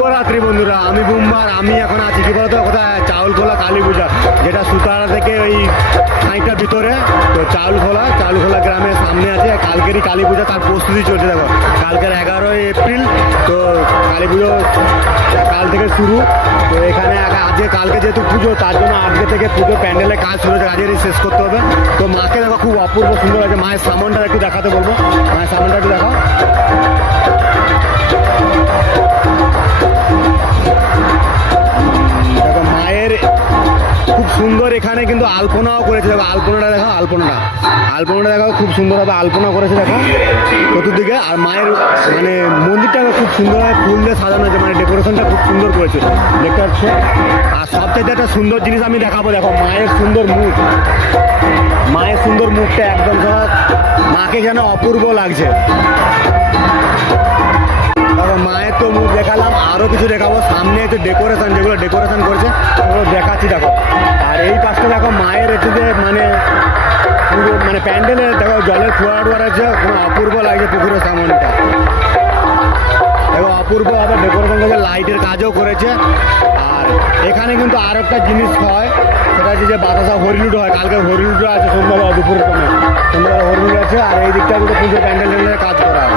শুভরাত্রি বন্ধুরা, আমি বুম্বার। আমি এখন আছি কি বলতো কোথায়, চাউলখোলা কালী পূজা, যেটা সুতারা থেকে ওই খানিকটা ভিতরে। তো চাউলখোলা গ্রামের সামনে আছে। কালকেরই কালী পূজা, তার প্রস্তুতি চলছে। দেখো কালকের 11ই এপ্রিল, তো কালী পুজো কাল থেকে শুরু। তো এখানে কালকে যেহেতু পুজো, তার জন্য আজকে থেকে পুজো প্যান্ডেলের কাজ শুরু হচ্ছে, কাজেরই শেষ করতে হবে। তো মাকে দেখো খুব অপূর্ব সুন্দর আছে। মায়ের সামনটা একটু দেখাতে বলবো, মায়ের সামনটা একটু দেখাও। দেখো মায়ের খুব সুন্দর এখানে কিন্তু আলপনাও করেছে। দেখো আলপনাটা দেখাও, আলপনাটা দেখাও, খুব সুন্দরভাবে আলপনা করেছে দেখো চতুর্দিকে। আর মায়ের মানে মন্দিরটা খুব সুন্দরভাবে ফুল দিয়ে সাজানো হয়েছে, মানে ডেকোরেশনটা খুব সুন্দর করেছে, দেখতে পাচ্ছ। আর সবচেয়ে একটা সুন্দর জিনিস আমি দেখাবো, দেখো মায়ের সুন্দর মুখ। মায়ের সুন্দর মুখটা একদম সব মাকে যেন অপূর্ব লাগছে। দেখো মায়ের তো মুখ দেখালাম, আরও কিছু দেখাবো। সামনে হচ্ছে ডেকোরেশন, যেগুলো ডেকোরেশন করছে ওগুলো দেখাচ্ছি দেখো। আর এই পাশটা দেখো মায়ের একটু যে মানে পুরো মানে প্যান্ডেলে দেখো জলের ফোয়ারা আছে, কোনো অপূর্ব লাগছে পুকুরের সামনটা। দেখো অপূর্বভাবে ডেকোরেশন করেছে, লাইটের কাজও করেছে। আর এখানে কিন্তু আর একটা জিনিস হয়, সেটা হচ্ছে যে বাতাসা হরিলুট হয়। কালকে হরিলুট আছে সন্ধ্যাবেলা, দুপুরের সময় সন্ধ্যাবেলা হরিলুট আছে। আর এই দিকটা কিন্তু পুজো প্যান্ডেলের কাজ করা হয়।